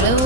tomorrow